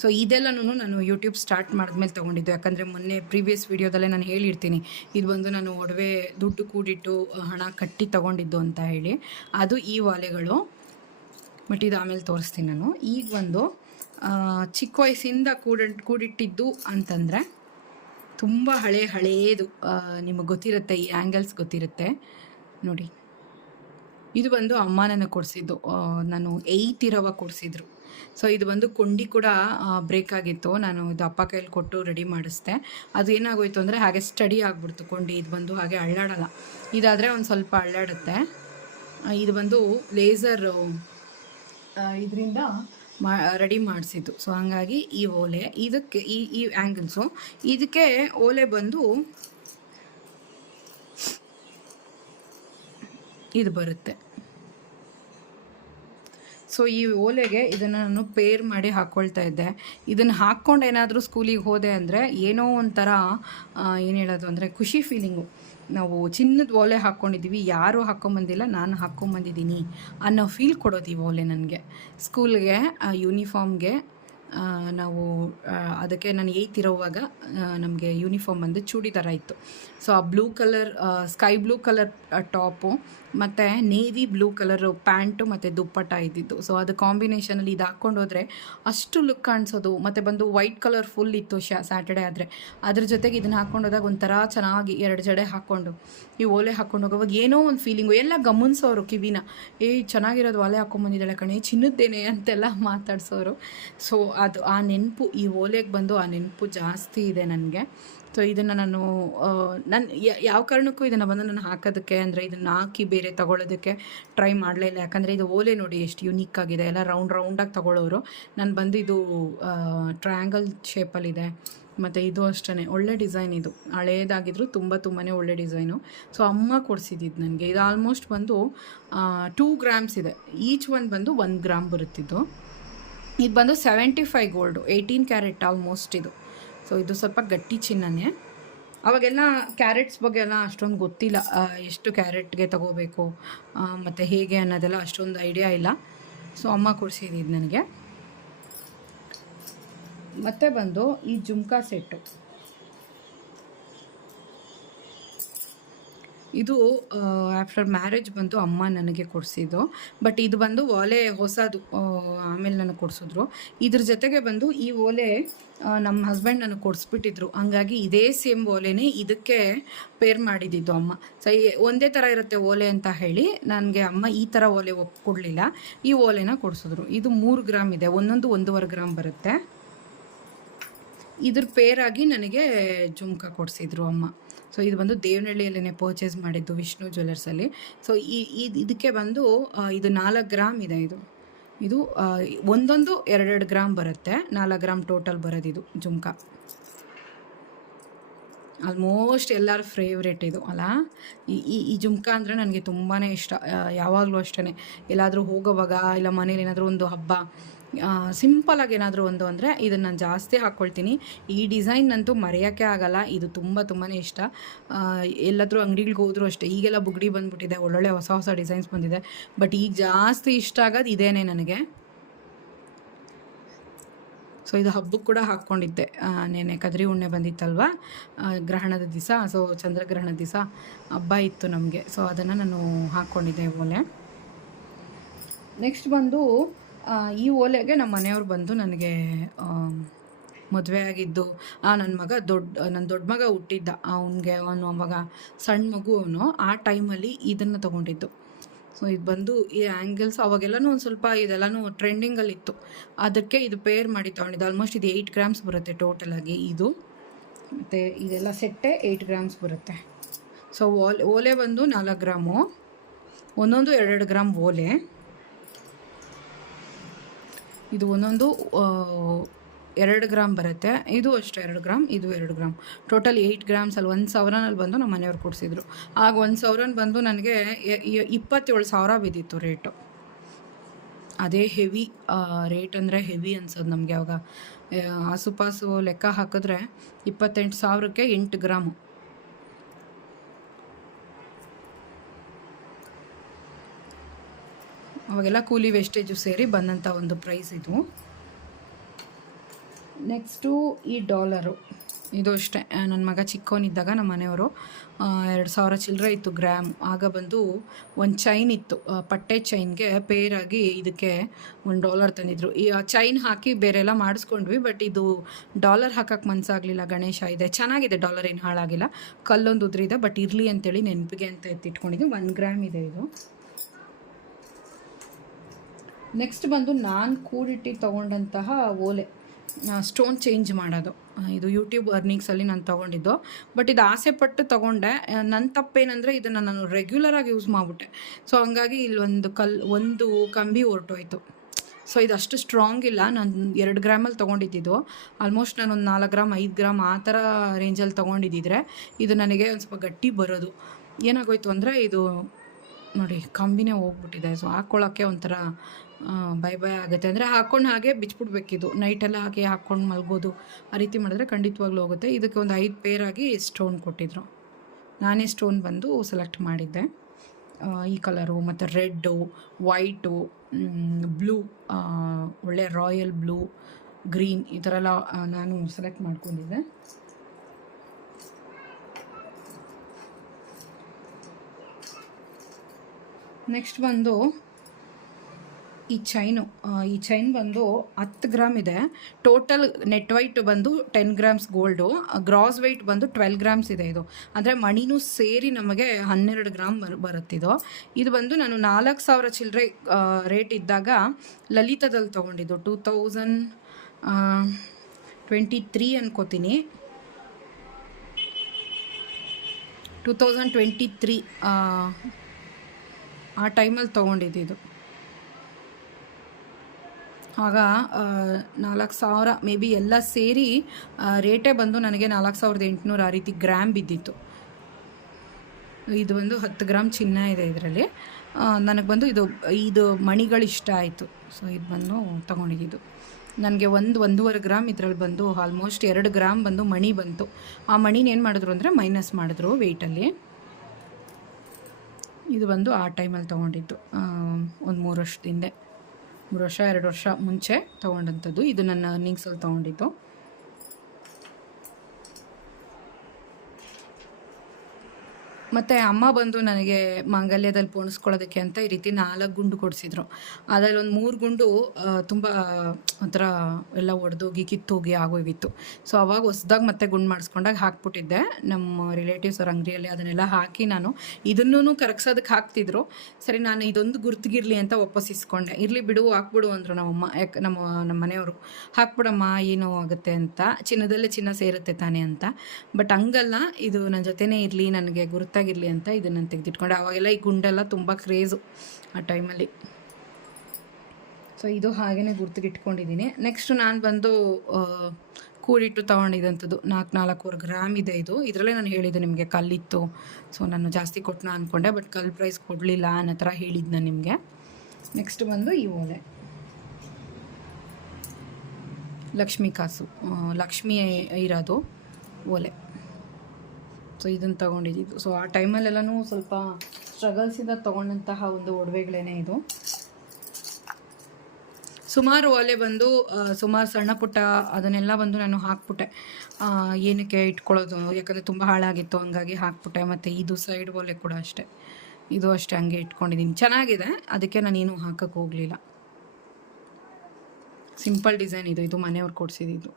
ಸೊ ಇದೆಲ್ಲನೂ ನಾನು ಯೂಟ್ಯೂಬ್ ಸ್ಟಾರ್ಟ್ ಮಾಡಿದ್ಮೇಲೆ ತೊಗೊಂಡಿದ್ದು. ಯಾಕಂದರೆ ಮೊನ್ನೆ ಪ್ರೀವಿಯಸ್ ವೀಡಿಯೋದಲ್ಲೇ ನಾನು ಹೇಳಿರ್ತೀನಿ, ಇದು ಬಂದು ನಾನು ಒಡವೆ ದುಡ್ಡು ಕೂಡಿಟ್ಟು ಹಣ ಕಟ್ಟಿ ತೊಗೊಂಡಿದ್ದು ಅಂತ ಹೇಳಿ. ಅದು ಈ ವಾಲೆಗಳು. ಬಟ್ ಇದು ಆಮೇಲೆ ತೋರಿಸ್ತೀನಿ ನಾನು. ಈಗ ಒಂದು ಚಿಕ್ಕ ವಯಸ್ಸಿಂದ ಕೂಡಿಟ್ಟಿದ್ದು ಅಂತಂದರೆ ತುಂಬ ಹಳೇದು, ನಿಮಗೆ ಗೊತ್ತಿರುತ್ತೆ, ಈ ಆ್ಯಂಗಲ್ಸ್ ಗೊತ್ತಿರುತ್ತೆ ನೋಡಿ. ಇದು ಬಂದು ಅಮ್ಮ ನನಗೆ ಕೊಡಿಸಿದ್ದು, ನಾನು 8 ಇರೋವಾಗ ಕೊಡಿಸಿದ್ರು. ಸೊ ಇದು ಬಂದು ಕೊಂಡಿ ಕೂಡ ಬ್ರೇಕ್ ಆಗಿತ್ತು. ನಾನು ಇದು ಅಪ್ಪ ಕೈಯಲ್ಲಿ ಕೊಟ್ಟು ರೆಡಿ ಮಾಡಿಸ್ದೆ. ಅದು ಏನಾಗೋಯ್ತು ಅಂದರೆ ಹಾಗೆ ಸ್ಟಡಿ ಆಗಿಬಿಡ್ತು ಕೊಂಡಿ. ಇದು ಬಂದು ಹಾಗೆ ಅಳ್ಳಾಡಲ್ಲ, ಇದಾದರೆ ಒಂದು ಸ್ವಲ್ಪ ಅಳ್ಳಾಡುತ್ತೆ. ಇದು ಬಂದು ಲೇಸರ್ ಇದರಿಂದ ರೆಡಿ ಮಾಡಿಸಿದ್ದು. ಸೊ ಹಾಗಾಗಿ ಈ ಓಲೆ ಇದಕ್ಕೆ ಈ ಆ್ಯಂಗಲ್ಸು, ಇದಕ್ಕೆ ಓಲೆ ಬಂದು ಇದು ಬರುತ್ತೆ. ಸೊ ಈ ಓಲೆಗೆ ಇದನ್ನು ನಾನು ಪೇರ್ ಮಾಡಿ ಹಾಕ್ಕೊಳ್ತಾ ಇದ್ದೆ. ಇದನ್ನು ಹಾಕ್ಕೊಂಡು ಏನಾದರೂ ಸ್ಕೂಲಿಗೆ ಹೋದೆ ಅಂದರೆ ಏನೋ ಒಂಥರ ಏನು ಹೇಳೋದು ಅಂದರೆ ಖುಷಿ ಫೀಲಿಂಗು. ನಾವು ಚಿನ್ನದ ಓಲೆ ಹಾಕ್ಕೊಂಡಿದ್ದೀವಿ, ಯಾರೂ ಹಾಕ್ಕೊಂಬಂದಿಲ್ಲ, ನಾನು ಹಾಕ್ಕೊಂಬಂದಿದ್ದೀನಿ ಅನ್ನೋ ಫೀಲ್ ಕೊಡೋದು ಈ ಓಲೆ ನನಗೆ. ಸ್ಕೂಲ್ಗೆ ಯೂನಿಫಾರ್ಮ್ಗೆ ನಾವು ಅದಕ್ಕೆ ನಾನು 8 ಇರೋವಾಗ ನಮಗೆ ಯೂನಿಫಾರ್ಮ್ ಬಂದು ಚೂಡಿದಾರ ಇತ್ತು. ಸೊ ಆ blue colour sky blue colour top ಮತ್ತು ನೇವಿ ಬ್ಲೂ ಕಲರು ಪ್ಯಾಂಟು ಮತ್ತು ದುಪ್ಪಟ್ಟ ಇದ್ದಿದ್ದು. ಸೊ ಅದು ಕಾಂಬಿನೇಷನಲ್ಲಿ ಇದು ಹಾಕ್ಕೊಂಡು ಹೋದರೆ ಅಷ್ಟು ಲುಕ್ ಕಾಣಿಸೋದು. ಮತ್ತು ಬಂದು ವೈಟ್ ಕಲರ್ ಫುಲ್ ಇತ್ತು ಸ್ಯಾಟರ್ಡೆ ಆದರೆ. ಅದ್ರ ಜೊತೆಗೆ ಇದನ್ನು ಹಾಕ್ಕೊಂಡು ಹೋದಾಗ ಒಂಥರ ಚೆನ್ನಾಗಿ 2 ಜಡೆ ಹಾಕ್ಕೊಂಡು ಈ ಓಲೆ ಹಾಕ್ಕೊಂಡು ಹೋಗೋವಾಗ ಏನೋ ಒಂದು ಫೀಲಿಂಗು. ಎಲ್ಲ ಗಮನಿಸೋರು ಕಿವಿನ, ಚೆನ್ನಾಗಿರೋದು ಓಲೆ ಹಾಕ್ಕೊಂಬಂದಿದ್ದಾಳೆ ಕಣೆ, ಚಿನ್ನದ್ದೇನೆ ಅಂತೆಲ್ಲ ಮಾತಾಡ್ಸೋರು. ಸೊ ಅದು ಆ ನೆನಪು, ಈ ಓಲೆಗೆ ಬಂದು ಆ ನೆನಪು ಜಾಸ್ತಿ ಇದೆ ನನಗೆ. ಸೊ ಇದನ್ನು ನಾನು ಯಾವ ಕಾರಣಕ್ಕೂ ಇದನ್ನು ಬಂದು ನಾನು ಹಾಕೋದಕ್ಕೆ ಅಂದರೆ ಇದನ್ನು ಹಾಕಿ ಬೇರೆ ತೊಗೊಳೋದಕ್ಕೆ ಟ್ರೈ ಮಾಡಲೇ ಇಲ್ಲ. ಯಾಕಂದರೆ ಇದು ಓಲೆ ನೋಡಿ ಎಷ್ಟು ಯುನೀಕ್ ಆಗಿದೆ, ಎಲ್ಲ ರೌಂಡಾಗಿ ತೊಗೊಳ್ಳೋರು. ನಾನು ಬಂದು ಇದು ಟ್ರಯಾಂಗಲ್ ಶೇಪಲ್ಲಿದೆ. ಮತ್ತು ಇದು ಅಷ್ಟೇ ಒಳ್ಳೆ ಡಿಸೈನ್. ಇದು ಹಳೇದಾಗಿದ್ರು ತುಂಬಾ ಒಳ್ಳೆ ಡಿಸೈನು. ಸೊ ಅಮ್ಮ ಕೊಡಿಸಿದ್ದು ನನಗೆ. ಇದು ಆಲ್ಮೋಸ್ಟ್ ಬಂದು 2 ಗ್ರಾಮ್ಸ್ ಇದೆ. ಈಚ್ ಒಂದು ಬಂದು 1 ಗ್ರಾಮ್ ಬರುತ್ತಿದ್ದು. ಇದು ಬಂದು 75 ಗೋಲ್ಡು, 18 ಕ್ಯಾರೆಟ್ ಆಲ್ಮೋಸ್ಟ್ ಇದು. ಸೊ ಇದು ಸ್ವಲ್ಪ ಗಟ್ಟಿ ಚಿನ್ನನೇ. ಅವಾಗೆಲ್ಲ ಕ್ಯಾರೆಟ್ಸ್ ಬಗ್ಗೆ ಎಲ್ಲ ಅಷ್ಟೊಂದು ಗೊತ್ತಿಲ್ಲ, ಎಷ್ಟು ಕ್ಯಾರೆಟ್ಗೆ ತಗೋಬೇಕು ಮತ್ತು ಹೇಗೆ ಅನ್ನೋದೆಲ್ಲ ಅಷ್ಟೊಂದು ಐಡಿಯಾ ಇಲ್ಲ. ಸೊ ಅಮ್ಮ ಕೊಡಿಸಿದ್ದು ನನಗೆ. ಮತ್ತು ಬಂದು ಈ ಜುಮ್ಕಾ ಸೆಟ್ಟು, ಇದು ಆಫ್ಟರ್ ಮ್ಯಾರೇಜ್ ಬಂದು ಅಮ್ಮ ನನಗೆ ಕೊಡಿಸಿದ್ದು. ಬಟ್ ಇದು ಬಂದು ಓಲೆ ಹೊಸದು, ಆಮೇಲೆ ನನಗೆ ಕೊಡಿಸಿದ್ರು. ಇದ್ರ ಜೊತೆಗೆ ಬಂದು ಈ ಓಲೆ ನಮ್ಮ ಹಸ್ಬೆಂಡ್ ನನಗೆ ಕೊಡಿಸ್ಬಿಟ್ಟಿದ್ರು. ಹಂಗಾಗಿ ಇದೇ ಸೇಮ್ ಓಲೆನೇ ಇದಕ್ಕೆ ಪೇರ್ ಮಾಡಿದ್ದು ಅಮ್ಮ. ಸೊ ಒಂದೇ ಥರ ಇರುತ್ತೆ ಓಲೆ ಅಂತ ಹೇಳಿ ನನಗೆ ಅಮ್ಮ ಈ ಥರ ಓಲೆ ಒಪ್ಕೊಡ್ಲಿಲ್ಲ, ಈ ಓಲೆನ ಕೊಡಿಸಿದ್ರು. ಇದು 3 ಗ್ರಾಮ್ ಇದೆ, ಒಂದೊಂದು 1.5 ಗ್ರಾಮ್ ಬರುತ್ತೆ. ಇದ್ರ ಪೇರಾಗಿ ನನಗೆ ಜುಮ್ಕಾ ಕೊಡಿಸಿದ್ರು ಅಮ್ಮ. ಸೊ ಇದು ಬಂದು ದೇವನಹಳ್ಳಿಯಲ್ಲೇ ಪರ್ಚೇಸ್ ಮಾಡಿದ್ದು, ವಿಷ್ಣು ಜ್ಯುವೆಲ್ಲರ್ಸಲ್ಲಿ. ಸೊ ಇದಕ್ಕೆ ಬಂದು ಇದು 4 ಗ್ರಾಮ್ ಇದೆ. ಇದು ಒಂದೊಂದು 2 ಗ್ರಾಮ್ ಬರುತ್ತೆ, 4 ಗ್ರಾಮ್ ಟೋಟಲ್ ಬರೋದಿದು ಜುಮ್ಕಾ. ಆಲ್ಮೋಸ್ಟ್ ಎಲ್ಲರ ಫೇವ್ರೇಟ್ ಇದು ಅಲ್ಲ. ಈ ಜುಮ್ಕ ಅಂದರೆ ನನಗೆ ತುಂಬಾ ಇಷ್ಟ. ಯಾವಾಗಲೂ ಅಷ್ಟೇ, ಎಲ್ಲಾದರೂ ಹೋಗೋವಾಗ ಇಲ್ಲ ಮನೇಲಿ ಏನಾದರೂ ಒಂದು ಹಬ್ಬ ಸಿಂಪಲಾಗಿ ಏನಾದರೂ ಒಂದು ಅಂದರೆ ಇದನ್ನು ನಾನು ಜಾಸ್ತಿ ಹಾಕ್ಕೊಳ್ತೀನಿ. ಈ ಡಿಸೈನ್ ಅಂತೂ ಮರೆಯೋಕ್ಕೆ ಆಗಲ್ಲ. ಇದು ತುಂಬಾ ಇಷ್ಟ. ಎಲ್ಲಾದರೂ ಅಂಗಡಿಗಳಿಗೆ ಹೋದರೂ ಅಷ್ಟೇ. ಈಗೆಲ್ಲ ಬುಗ್ಡಿ ಬಂದುಬಿಟ್ಟಿದೆ, ಒಳ್ಳೊಳ್ಳೆ ಹೊಸ ಹೊಸ ಡಿಸೈನ್ಸ್ ಬಂದಿದೆ. ಬಟ್ ಈಗ ಜಾಸ್ತಿ ಇಷ್ಟ ಆಗೋದು ಇದೇನೆ ನನಗೆ. ಸೊ ಇದು ಹಬ್ಬಕ್ಕೆ ಕೂಡ ಹಾಕ್ಕೊಂಡಿದ್ದೆ. ನೆನೆ ಕದ್ರಿ ಹುಣ್ಣೆ ಬಂದಿತ್ತಲ್ವ ಗ್ರಹಣದ ದಿವಸ. ಸೊ ಚಂದ್ರಗ್ರಹಣದ ದಿವಸ ಹಬ್ಬ ಇತ್ತು ನಮಗೆ. ಸೊ ಅದನ್ನು ನಾನು ಹಾಕ್ಕೊಂಡಿದ್ದೆ ಓಲೆ. ನೆಕ್ಸ್ಟ್ ಬಂದು ಈ ಓಲೆಗೆ ನಮ್ಮ ಮನೆಯವ್ರು ಬಂದು ನನಗೆ ಮದುವೆ ಆಗಿದ್ದು ನನ್ನ ದೊಡ್ಡ ಮಗ ಹುಟ್ಟಿದ್ದ. ಅವನು ಅವಾಗ ಸಣ್ಣ ಮಗು ಅವನು. ಆ ಟೈಮಲ್ಲಿ ಇದನ್ನು ತೊಗೊಂಡಿದ್ದು. ಸೊ ಇದು ಬಂದು ಈ ಆ್ಯಂಗಲ್ಸ್ ಅವಾಗೆಲ್ಲನೂ ಒಂದು ಸ್ವಲ್ಪ ಇದೆಲ್ಲನೂ ಟ್ರೆಂಡಿಂಗಲ್ಲಿತ್ತು. ಅದಕ್ಕೆ ಇದು ಪೇರ್ ಮಾಡಿ ತೊಗೊಂಡಿದ್ದು. ಆಲ್ಮೋಸ್ಟ್ ಇದು 8 ಗ್ರಾಮ್ಸ್ ಬರುತ್ತೆ ಟೋಟಲಾಗಿ ಇದು. ಮತ್ತು ಇದೆಲ್ಲ ಸೆಟ್ಟೆ 8 ಗ್ರಾಮ್ಸ್ ಬರುತ್ತೆ. ಸೊ ಓಲೆ ಬಂದು 4 ಗ್ರಾಮು, ಒಂದೊಂದು 2 ಗ್ರಾಮ್ ಓಲೆ. ಇದು ಒಂದೊಂದು 2 ಗ್ರಾಮ್ ಬರುತ್ತೆ. ಇದು ಅಷ್ಟೇ 2 ಗ್ರಾಮ್, ಇದು 2 ಗ್ರಾಮ್. ಟೋಟಲ್ 8 ಗ್ರಾಮ್ಸ್ ಅಲ್ಲಿ 1,000ನಲ್ಲಿ ಬಂದು ನಮ್ಮ ಮನೆಯವ್ರು ಕೊಡಿಸಿದ್ರು. ಆಗ 1,000 ಬಂದು ನನಗೆ 27,000 ಬಿದ್ದಿತ್ತು ರೇಟು. ಅದೇ ಹೆವಿ ರೇಟ್ ಅಂದರೆ ಹೆವಿ ಅನ್ಸೋದು ನಮಗೆ. ಅವಾಗ ಆಸುಪಾಸು ಲೆಕ್ಕ ಹಾಕಿದ್ರೆ 28,000ಕ್ಕೆ 8 ಗ್ರಾಮು. ಅವಾಗೆಲ್ಲ ಕೂಲಿ ವೇಸ್ಟೇಜು ಸೇರಿ ಬಂದಂಥ ಒಂದು ಪ್ರೈಸ್ ಇದು. ನೆಕ್ಸ್ಟು ಈ ಡಾಲರು. ಇದು ಅಷ್ಟೇ, ನನ್ನ ಮಗ ಚಿಕ್ಕವನಿದ್ದಾಗ ನಮ್ಮ ಮನೆಯವರು 2,000 ಚಿಲ್ಲರೆ ಇತ್ತು ಗ್ರಾಮ್. ಆಗ ಬಂದು ಒಂದು ಚೈನ್ ಇತ್ತು, ಪಟ್ಟೆ ಚೈನ್ಗೆ ಪೇರಾಗಿ ಇದಕ್ಕೆ $1 ತಂದಿದ್ರು. ಈ ಚೈನ್ ಹಾಕಿ ಬೇರೆಲ್ಲ ಮಾಡಿಸ್ಕೊಂಡ್ವಿ. ಬಟ್ ಇದು ಡಾಲರ್ ಹಾಕಕ್ಕೆ ಮನಸ್ಸಾಗಲಿಲ್ಲ. ಗಣೇಶ ಇದೆ, ಚೆನ್ನಾಗಿದೆ, ಡಾಲರ್ ಏನು ಹಾಳಾಗಿಲ್ಲ. ಕಲ್ಲೊಂದು ಉದ್ರಿದೆ, ಬಟ್ ಇರಲಿ ಅಂತೇಳಿ ನೆನಪಿಗೆ ಅಂತ ಎತ್ತಿಟ್ಕೊಂಡಿದ್ವಿ. 1 ಗ್ರಾಮ್ ಇದೆ ಇದು. ನೆಕ್ಸ್ಟ್ ಬಂದು ನಾನು ಕೂಡಿಟ್ಟು ತೊಗೊಂಡಂತಹ ಓಲೆ, ಸ್ಟೋನ್ ಚೇಂಜ್ ಮಾಡೋದು. ಇದು ಯೂಟ್ಯೂಬ್ ಅರ್ನಿಂಗ್ಸಲ್ಲಿ ನಾನು ತೊಗೊಂಡಿದ್ದು. ಬಟ್ ಇದು ಆಸೆ ಪಟ್ಟು ತೊಗೊಂಡೆ. ನನ್ನ ತಪ್ಪೇನೆಂದರೆ ಇದನ್ನು ನಾನು ರೆಗ್ಯುಲರಾಗಿ ಯೂಸ್ ಮಾಡಿಬಿಟ್ಟೆ. ಸೊ ಹಂಗಾಗಿ ಇಲ್ಲಿ ಒಂದು ಕಂಬಿ ಹೊರಟೋಯ್ತು. ಸೊ ಇದು ಅಷ್ಟು ಸ್ಟ್ರಾಂಗ್ ಇಲ್ಲ. ನಾನು 2 ಗ್ರಾಮಲ್ಲಿ ತೊಗೊಂಡಿದ್ದು. ಆಲ್ಮೋಸ್ಟ್ ನಾನು ಒಂದು 4 ಗ್ರಾಮ್ 5 ಗ್ರಾಮ್ ಆ ಥರ ರೇಂಜಲ್ಲಿ ತೊಗೊಂಡಿದ್ದಿದ್ರೆ ಇದು ನನಗೆ ಒಂದು ಸ್ವಲ್ಪ ಗಟ್ಟಿ ಬರೋದು. ಏನಾಗೋಯ್ತು ಅಂದರೆ ಇದು ನೋಡಿ ಕಂಬಿನೇ ಹೋಗ್ಬಿಟ್ಟಿದೆ. ಸೊ ಹಾಕ್ಕೊಳ್ಳೋಕ್ಕೆ ಒಂಥರ ಭಯ ಆಗುತ್ತೆ. ಅಂದರೆ ಹಾಕ್ಕೊಂಡು ಹಾಗೆ ಬಿಚ್ಬಿಡ್ಬೇಕಿದು. ನೈಟೆಲ್ಲ ಹಾಕಿ ಹಾಕ್ಕೊಂಡು ಮಲ್ಬೋದು. ಆ ರೀತಿ ಮಾಡಿದ್ರೆ ಖಂಡಿತವಾಗ್ಲೂ ಹೋಗುತ್ತೆ. ಇದಕ್ಕೆ ಒಂದು 5 ಪೇರಾಗಿ ಸ್ಟೋನ್ ಕೊಟ್ಟಿದ್ರು. ನಾನೇ ಸ್ಟೋನ್ ಬಂದು ಸೆಲೆಕ್ಟ್ ಮಾಡಿದ್ದೆ. ಈ ಕಲರು ಮತ್ತು ರೆಡ್ಡು, ವೈಟು, ಬ್ಲೂ, ಒಳ್ಳೆ ರಾಯಲ್ ಬ್ಲೂ, ಗ್ರೀನ್ ಈ ಥರ ಎಲ್ಲ ನಾನು ಸೆಲೆಕ್ಟ್ ಮಾಡ್ಕೊಂಡಿದ್ದೆ. ನೆಕ್ಸ್ಟ್ ಬಂದು ಈ ಚೈನ್ ಬಂದು 10 ಗ್ರಾಮ್ ಇದೆ. ಟೋಟಲ್ ನೆಟ್ ವೈಟ್ ಬಂದು 10 ಗ್ರಾಮ್ಸ್ ಗೋಲ್ಡು, ಗ್ರಾಸ್ ವೆಯ್ಟ್ ಬಂದು 12 ಗ್ರಾಮ್ಸ್ ಇದೆ. ಇದು ಅಂದರೆ ಮಣಿನೂ ಸೇರಿ ನಮಗೆ 12 ಗ್ರಾಮ್ ಬರುತ್ತಿದ್ದು. ಇದು ಬಂದು ನಾನು 4,000 ಚಿಲ್ಲರೆ ರೇಟ್ ಇದ್ದಾಗ ಲಲಿತಾದಲ್ಲಿ ತೊಗೊಂಡಿದ್ದು. 2023 ಅನ್ಕೋತೀನಿ. 2023 ಆ ಟೈಮಲ್ಲಿ ತೊಗೊಂಡಿದ್ದು. ಆಗ 4,000 ಮೇ ಬಿ ಎಲ್ಲ ಸೇರಿ ರೇಟೇ ಬಂದು ನನಗೆ 4,800 ಆ ರೀತಿ ಗ್ರಾಮ್ ಬಿದ್ದಿತ್ತು. ಇದು ಬಂದು 10 ಗ್ರಾಮ್ ಚಿನ್ನ ಇದೆ ಇದರಲ್ಲಿ. ನನಗೆ ಬಂದು ಇದು ಮಣಿಗಳು ಇಷ್ಟ ಆಯಿತು. ಸೊ ಇದು ಬಂದು ತೊಗೊಂಡಿದ್ದು. ನನಗೆ 1-1.5 ಗ್ರಾಮ್ ಇದರಲ್ಲಿ ಬಂದು ಆಲ್ಮೋಸ್ಟ್ 2 ಗ್ರಾಮ್ ಬಂದು ಮಣಿ ಬಂತು. ಆ ಮಣಿನ ಏನು ಮಾಡಿದ್ರು ಅಂದರೆ ಮೈನಸ್ ಮಾಡಿದ್ರು ವೆಯ್ಟಲ್ಲಿ. ಇದು ಬಂದು ಆ ಟೈಮಲ್ಲಿ ತೊಗೊಂಡಿದ್ದು. ಒಂದು 3 ವರ್ಷದಿಂದ 3 ವರ್ಷ 2 ವರ್ಷ ಮುಂಚೆ ತೊಗೊಂಡಂಥದ್ದು. ಇದು ನನ್ನ ಅರ್ನಿಂಗ್ಸಲ್ಲಿ ತೊಗೊಂಡಿದ್ದು. ಮತ್ತು ಅಮ್ಮ ಬಂದು ನನಗೆ ಮಾಂಗಲ್ಯದಲ್ಲಿ ಪೋಣಿಸ್ಕೊಳ್ಳೋದಕ್ಕೆ ಅಂತ ಈ ರೀತಿ 4 ಗುಂಡು ಕೊಡಿಸಿದ್ರು. ಅದರಲ್ಲಿ ಒಂದು 3 ಗುಂಡು ತುಂಬ ಒಂಥರ ಎಲ್ಲ ಒಡೆದೋಗಿ ಕಿತ್ತೋಗಿ ಆಗೋಗಿತ್ತು. ಸೊ ಅವಾಗ ಹೊಸ್ದಾಗಿ ಮತ್ತೆ ಗುಂಡು ಮಾಡಿಸ್ಕೊಂಡಾಗ ಹಾಕ್ಬಿಟ್ಟಿದ್ದೆ. ನಮ್ಮ ರಿಲೇಟಿವ್ಸ್ ಅವ್ರ ಅಂಗಡಿಯಲ್ಲಿ ಅದನ್ನೆಲ್ಲ ಹಾಕಿ ನಾನು ಇದನ್ನೂ ಕರಗ್ಸೋದಕ್ಕೆ ಹಾಕ್ತಿದ್ರು. ಸರಿ ನಾನು ಇದೊಂದು ಗುರ್ತಿಗಿರಲಿ ಅಂತ ವಾಪಸ್ ಇಸ್ಕೊಂಡೆ. ಇರಲಿ ಬಿಡು ಹಾಕ್ಬಿಡು ಅಂದರು ನಮ್ಮಮ್ಮ. ಯಾಕೆ ನಮ್ಮ ಮನೆಯವರು ಹಾಕ್ಬಿಡಮ್ಮ ಏನೋ ಆಗುತ್ತೆ ಅಂತ, ಚಿನ್ನದಲ್ಲೇ ಚಿನ್ನ ಸೇರುತ್ತೆ ತಾನೇ ಅಂತ. ಬಟ್ ಹಂಗಲ್ಲ, ಇದು ನನ್ನ ಜೊತೆನೇ ಇರಲಿ, ನನಗೆ ಗುರುತಾಗಿರಲಿ ಅಂತ ಇದನ್ನು ತೆಗೆದಿಟ್ಕೊಂಡೆ. ಅವಾಗೆಲ್ಲ ಈ ಗುಂಡೆಲ್ಲ ತುಂಬ ಕ್ರೇಜು ಆ ಟೈಮಲ್ಲಿ. ಸೊ ಇದು ಹಾಗೇ ಗುರ್ತಿಗೆ ಇಟ್ಕೊಂಡಿದ್ದೀನಿ. ನೆಕ್ಸ್ಟ್ ನಾನು ಬಂದು ಕೂಡಿಟ್ಟು ತೊಗೊಂಡಿದ್ದಂಥದ್ದು 4-4 ಗ್ರಾಮ್ ಇದೆ ಇದು. ಇದರಲ್ಲೇ ನಾನು ಹೇಳಿದ್ದೆ ನಿಮಗೆ ಕಲ್ಲಿತ್ತು, ಸೊ ನಾನು ಜಾಸ್ತಿ ಕೊಟ್ಟನ ಅಂದ್ಕೊಂಡೆ, ಬಟ್ ಕಲ್ಲು ಪ್ರೈಸ್ ಕೊಡಲಿಲ್ಲ ಅನ್ನೋ ಥರ ಹೇಳಿದ್ದು ನಾನು ನಿಮಗೆ. ನೆಕ್ಸ್ಟ್ ಬಂದು ಈ ಓಲೆ ಲಕ್ಷ್ಮೀ ಕಾಸು, ಲಕ್ಷ್ಮಿ ಇರೋದು ಓಲೆ. ಸೊ ಇದನ್ನು ತೊಗೊಂಡಿದ್ದು. ಸೊ ಆ ಟೈಮಲ್ಲೆಲ್ಲನೂ ಸ್ವಲ್ಪ ಸ್ಟ್ರಗಲ್ಸಿಂದ ತೊಗೊಂಡಂತಹ ಒಂದು ಒಡವೆಗಳೇನೆ ಇದು. ಸುಮಾರು ಓಲೆ ಬಂದು ಸುಮಾರು ಸಣ್ಣ ಪುಟ್ಟ ಅದನ್ನೆಲ್ಲ ಬಂದು ನಾನು ಹಾಕ್ಬಿಟ್ಟೆ, ಏನಕ್ಕೆ ಇಟ್ಕೊಳ್ಳೋದು, ಯಾಕಂದರೆ ತುಂಬ ಹಾಳಾಗಿತ್ತು ಹಂಗಾಗಿ ಹಾಕ್ಬಿಟ್ಟೆ. ಮತ್ತು ಇದು ಸೈಡ್ ಓಲೆ ಕೂಡ ಅಷ್ಟೇ, ಇದು ಅಷ್ಟೇ ಹಂಗೆ ಇಟ್ಕೊಂಡಿದ್ದೀನಿ. ಚೆನ್ನಾಗಿದೆ, ಅದಕ್ಕೆ ನಾನೇನು ಹಾಕಕ್ಕೆ ಹೋಗಲಿಲ್ಲ. ಸಿಂಪಲ್ ಡಿಸೈನ್ ಇದು ಮನೆಯವ್ರು ಕೊಡಿಸಿದ್ದು.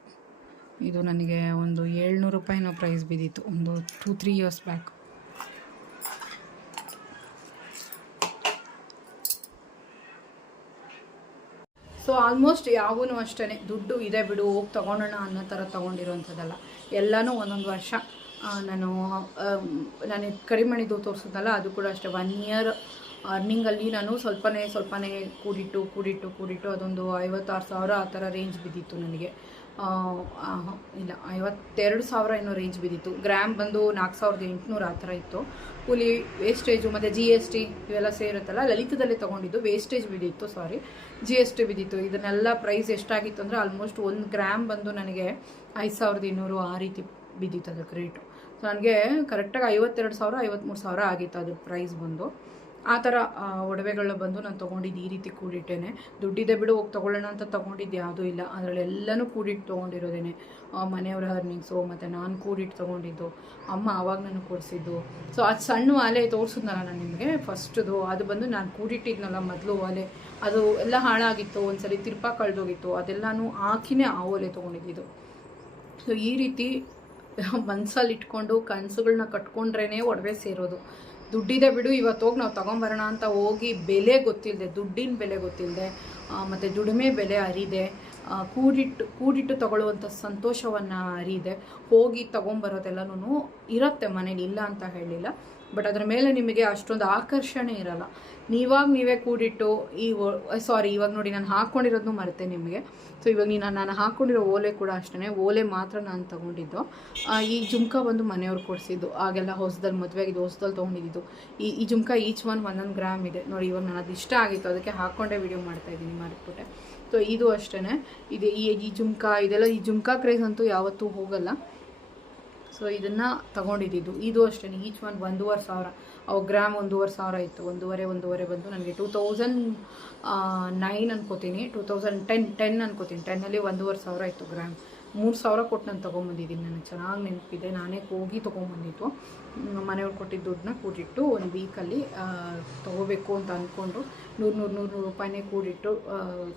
ಇದು ನನಗೆ ಒಂದು 700 ರೂಪಾಯಿನೋ ಪ್ರೈಸ್ ಬಿದ್ದಿತ್ತು ಒಂದು 2-3 ಇಯರ್ಸ್ ಬ್ಯಾಕ್. ಸೊ ಆಲ್ಮೋಸ್ಟ್ ಯಾವೂ ಅಷ್ಟೇ ದುಡ್ಡು ಇದೆ ಬಿಡು ಹೋಗಿ ತೊಗೊಳೋಣ ಅನ್ನೋ ಥರ ತೊಗೊಂಡಿರೋಂಥದ್ದಲ್ಲ. ಎಲ್ಲನೂ ಒಂದೊಂದು ವರ್ಷ ನಾನು ಕರಿಮಣಿದು ತೋರಿಸಿದ್ನಲ್ಲ, ಅದು ಕೂಡ ಅಷ್ಟೇ 1 ಇಯರ್ ಅರ್ನಿಂಗಲ್ಲಿ ನಾನು ಸ್ವಲ್ಪನೇ ಕೂಡಿಟ್ಟು ಅದೊಂದು 56,000 ಆ ಥರ ರೇಂಜ್ ಬಿದ್ದಿತ್ತು ನನಗೆ. ಇಲ್ಲ 52,000 ಏನೋ ರೇಂಜ್ ಬಿದ್ದಿತ್ತು. ಗ್ರಾಮ್ ಬಂದು 4,800 ಆ ಥರ ಇತ್ತು. ಕೂಲಿ ವೇಸ್ಟೇಜು ಮತ್ತು GST ಇವೆಲ್ಲ ಸೇರುತ್ತಲ್ಲ, ಲಲಿತದಲ್ಲೇ ತೊಗೊಂಡಿದ್ದು. ವೇಸ್ಟೇಜ್ ಬಿದ್ದಿತ್ತು, GST ಬಿದ್ದಿತ್ತು. ಇದನ್ನೆಲ್ಲ ಪ್ರೈಸ್ ಎಷ್ಟಾಗಿತ್ತು ಅಂದರೆ ಆಲ್ಮೋಸ್ಟ್ 1 ಗ್ರಾಮ್ ಬಂದು ನನಗೆ 5,200 ಆ ರೀತಿ ಬಿದ್ದಿತ್ತು ಅದಕ್ಕೆ ರೇಟು. ಸೊ ನನಗೆ ಕರೆಕ್ಟಾಗಿ 52,000 53,000 ಆಗಿತ್ತು ಅದ್ರ ಪ್ರೈಸ್ ಬಂದು. ಆ ಥರ ಒಡವೆಗಳ ಬಂದು ನಾನು ತೊಗೊಂಡಿದ್ದು ಈ ರೀತಿ ಕೂಡಿಟ್ಟೇನೆ. ದುಡ್ಡಿದೆ ಬಿಡು ಹೋಗಿ ತೊಗೊಳ್ಳೋಣ ಅಂತ ತೊಗೊಂಡಿದ್ದು ಯಾವುದೂ ಇಲ್ಲ. ಅದರಲ್ಲೆಲ್ಲನೂ ಕೂಡಿಟ್ಟು ತೊಗೊಂಡಿರೋದೇನೆ. ಮನೆಯವರ ಅರ್ನಿಂಗ್ಸು ಮತ್ತು ನಾನು ಕೂಡಿಟ್ಟು ತೊಗೊಂಡಿದ್ದು, ಅಮ್ಮ ಆವಾಗ ನನಗೆ ಕೊಡಿಸಿದ್ದು. ಸೊ ಅದು ಸಣ್ಣ ಒಲೆ ತೋರಿಸಿದ್ನಲ್ಲ ನಾನು ನಿಮಗೆ ಫಸ್ಟ್ದು, ಅದು ಬಂದು ನಾನು ಕೂಡಿಟ್ಟಿದ್ನಲ್ಲ ಮೊದಲು ಒಲೆ, ಅದು ಎಲ್ಲ ಹಾಳಾಗಿತ್ತು, ಒಂದ್ಸಲಿ ತಿರ್ಪ ಕಳೆದೋಗಿತ್ತು, ಅದೆಲ್ಲನೂ ಹಾಕಿನೇ ಆ ಒಲೆ ತೊಗೊಂಡಿದ್ದು. ಸೊ ಈ ರೀತಿ ಮನಸ್ಸಲ್ಲಿ ಇಟ್ಕೊಂಡು ಕನಸುಗಳನ್ನ ಕಟ್ಕೊಂಡ್ರೇ ಒಡವೆ ಸೇರೋದು. ದುಡ್ಡಿದೆ ಬಿಡು ಇವತ್ತು ಹೋಗಿ ನಾವು ತೊಗೊಂಬರೋಣ ಅಂತ ಹೋಗಿ ಬೆಲೆ ಗೊತ್ತಿಲ್ಲದೆ, ದುಡ್ಡಿನ ಬೆಲೆ ಗೊತ್ತಿಲ್ಲದೆ, ಮತ್ತು ದುಡಿಮೆ ಬೆಲೆ ಅರಿದೆ, ಕೂಡಿಟ್ಟು ತಗೊಳ್ಳುವಂಥ ಸಂತೋಷವನ್ನು ಅರಿದೆ ಹೋಗಿ ತೊಗೊಂಬರೋದೆಲ್ಲನೂ ಇರುತ್ತೆ ಮನೇಲಿ, ಇಲ್ಲ ಅಂತ ಹೇಳಿಲ್ಲ. ಬಟ್ ಅದರ ಮೇಲೆ ನಿಮಗೆ ಅಷ್ಟೊಂದು ಆಕರ್ಷಣೆ ಇರಲ್ಲ. ನೀವೇ ಕೂಡಿಟ್ಟು ಇವಾಗ ನೋಡಿ ನಾನು ಹಾಕ್ಕೊಂಡಿರೋದನ್ನು ಮರೆತೆ ನಿಮಗೆ. ಸೊ ಇವಾಗ ನಾನು ಹಾಕ್ಕೊಂಡಿರೋ ಓಲೆ ಕೂಡ ಅಷ್ಟೇ, ಓಲೆ ಮಾತ್ರ ನಾನು ತೊಗೊಂಡಿದ್ದು. ಈ ಜುಮ್ಕ ಬಂದು ಮನೆಯವ್ರು ಕೊಡಿಸಿದ್ದು, ಆಗೆಲ್ಲ ಹೊಸದಲ್ಲಿ ಮದುವೆಗಿದ್ದು ಹೊಸದಲ್ಲಿ ತೊಗೊಂಡಿದ್ದು. ಈ ಜುಮ್ಕ ಈಚ್ 1 ಗ್ರಾಮ್ ಇದೆ ನೋಡಿ. ಇವಾಗ ನಾನು ಅದು ಇಷ್ಟ ಆಗಿತ್ತು, ಅದಕ್ಕೆ ಹಾಕ್ಕೊಂಡೇ ವಿಡಿಯೋ ಮಾಡ್ತಾಯಿದ್ದೀನಿ, ಮರೆತುಬಿಟ್ಟೆ. ಸೊ ಇದು ಅಷ್ಟೇ, ಇದು ಈ ಜುಮ್ಕ ಇದೆಲ್ಲ, ಈ ಜುಮ್ಕ ಕ್ರೇಜ್ ಅಂತೂ ಯಾವತ್ತೂ ಹೋಗಲ್ಲ. ಸೊ ಇದನ್ನು ತೊಗೊಂಡಿದ್ದು. ಇದು ಅಷ್ಟೇ ಈಚ್ 1,500 ಅವು ಗ್ರಾಮ್ 1,500 ಇತ್ತು. ಒಂದೂವರೆ ಬಂದು ನನಗೆ 2009 ಅನ್ಕೋತೀನಿ, 2010 ಅನ್ಕೋತೀನಿ. 10ಅಲ್ಲಿ 1,500 ಇತ್ತು ಗ್ರಾಮ್. 3,000 ಕೊಟ್ಟು ನಾನು ತೊಗೊಂಬಂದಿದ್ದೀನಿ. ನನಗೆ ಚೆನ್ನಾಗಿ ನೆನಪಿದೆ, ನಾನೇ ಹೋಗಿ ತೊಗೊಂಬಂದಿದ್ದು. ಮನೆಯವ್ರು ಕೊಟ್ಟಿದ್ದ ದುಡ್ಡನ್ನ ಕೂಡಿಟ್ಟು 1 ವೀಕಲ್ಲಿ ತೊಗೋಬೇಕು ಅಂತ ಅಂದ್ಕೊಂಡು 100 ರೂಪಾಯಿನೇ ಕೂಡಿಟ್ಟು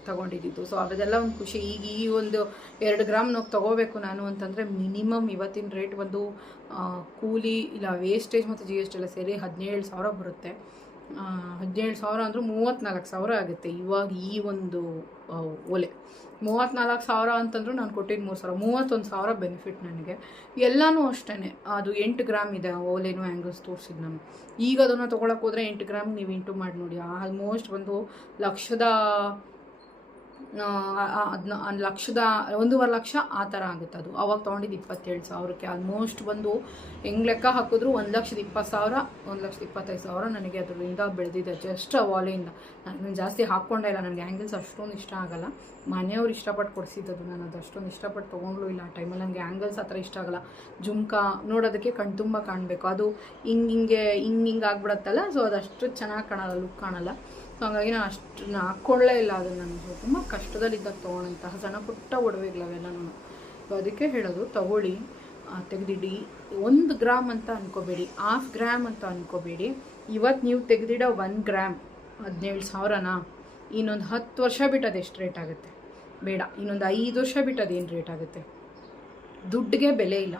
ತೊಗೊಂಡಿದ್ದು. ಸೊ ಅದೆಲ್ಲ ಒಂದು ಖುಷಿ. ಈಗ ಈ ಒಂದು 2 ಗ್ರಾಮ್ ನಾವು ತೊಗೋಬೇಕು ನಾನು ಅಂತಂದರೆ ಮಿನಿಮಮ್ ಇವತ್ತಿನ ರೇಟ್ ಒಂದು ಕೂಲಿ ಇಲ್ಲ ವೇಸ್ಟೇಜ್ ಮತ್ತು GST ಎಲ್ಲ ಸೇರಿ 17,000 ಬರುತ್ತೆ. 17,000 ಅಂದರೂ 34,000 ಆಗುತ್ತೆ ಇವಾಗ ಈ ಒಂದು ಓಲೆ. 34,000 ಅಂತಂದ್ರೂ ನಾನು ಕೊಟ್ಟಿದ್ದು 3,000, 31,000 ಬೆನಿಫಿಟ್ ನನಗೆ. ಎಲ್ಲನೂ ಅಷ್ಟೇ, ಅದು 8 ಗ್ರಾಮ್ ಇದೆ ಓಲೆನೂ ಆ್ಯಂಗಲ್ಸ್ ತೋರಿಸಿದ್ದು ನಾನು. ಈಗ ಅದನ್ನು ತೊಗೊಳಕ್ಕೆ ಹೋದರೆ 8 ಗ್ರಾಮ್ ನೀವು ಇಂಟು ಮಾಡಿ ನೋಡಿ, ಆಲ್ಮೋಸ್ಟ್ ಒಂದು 1,2 ಲಕ್ಷ ಆ ಥರ ಆಗುತ್ತೆ ಅದು. ಆವಾಗ ತೊಗೊಂಡಿದ್ದು 27,000ಕ್ಕೆ. ಆಲ್ಮೋಸ್ಟ್ ಬಂದು ಹೆಂಗೆ ಲೆಕ್ಕ ಹಾಕಿದ್ರು 1,20,000 1,25,000 ನನಗೆ ಅದರಿಂದ ಬೆಳೆದಿದೆ ಜಸ್ಟ್ ಆ ವಾಲೆಯಿಂದ. ನಾನು ಜಾಸ್ತಿ ಹಾಕ್ಕೊಂಡೇ ಇಲ್ಲ, ನನಗೆ ಆ್ಯಂಗಲ್ಸ್ ಅಷ್ಟೊಂದು ಇಷ್ಟ ಆಗಲ್ಲ. ಮನೆಯವ್ರು ಇಷ್ಟಪಟ್ಟು ಕೊಡಿಸಿದ್ದು, ನಾನು ಅದು ಅಷ್ಟೊಂದು ಇಷ್ಟಪಟ್ಟು ತೊಗೊಂಡ್ಲೂ ಇಲ್ಲ ಆ ಟೈಮಲ್ಲಿ. ನನಗೆ ಆ್ಯಂಗಲ್ಸ್ ಆ ಥರ ಇಷ್ಟ ಆಗಲ್ಲ. ಜುಮ್ಕ ನೋಡೋದಕ್ಕೆ ಕಣ್ ತುಂಬ ಕಾಣಬೇಕು, ಅದು ಹಿಂಗೆ ಆಗ್ಬಿಡತ್ತಲ್ಲ. ಸೊ ಅದಷ್ಟು ಚೆನ್ನಾಗಿ ಕಾಣಲ್ಲ, ಲುಕ್ ಕಾಣಲ್ಲ. ಸೊ ಹಾಗಾಗಿ ನಾನು ಅಷ್ಟನ್ನು ಹಾಕ್ಕೊಳ್ಳೇ ಇಲ್ಲ. ಅದನ್ನು ನಾನು ತುಂಬ ಕಷ್ಟದಲ್ಲಿದ್ದಾಗ ತೊಗೊಳ್ಳೋಂತಹ ಸಣ್ಣ ಪುಟ್ಟ ಒಡವೆಗಳವೆಲ್ಲನೂ. ಸೊ ಅದಕ್ಕೆ ಹೇಳೋದು, ತೊಗೊಳ್ಳಿ, ತೆಗೆದಿಡಿ. 1 ಗ್ರಾಮ್ ಅಂತ ಅಂದ್ಕೋಬೇಡಿ, 1/2 ಗ್ರಾಮ್ ಅಂತ ಅಂದ್ಕೋಬೇಡಿ. ಇವತ್ತು ನೀವು ತೆಗೆದಿಡೋ 1 ಗ್ರಾಮ್ 17,000ನಾ? ಇನ್ನೊಂದು 10 ವರ್ಷ ಬಿಟ್ಟು ಅದು ಎಷ್ಟು ರೇಟ್ ಆಗುತ್ತೆ? ಬೇಡ, ಇನ್ನೊಂದು 5 ವರ್ಷ ಬಿಟ್ಟು ಅದೇನು ರೇಟ್ ಆಗುತ್ತೆ? ದುಡ್ಡಿಗೆ ಬೆಲೆ ಇಲ್ಲ.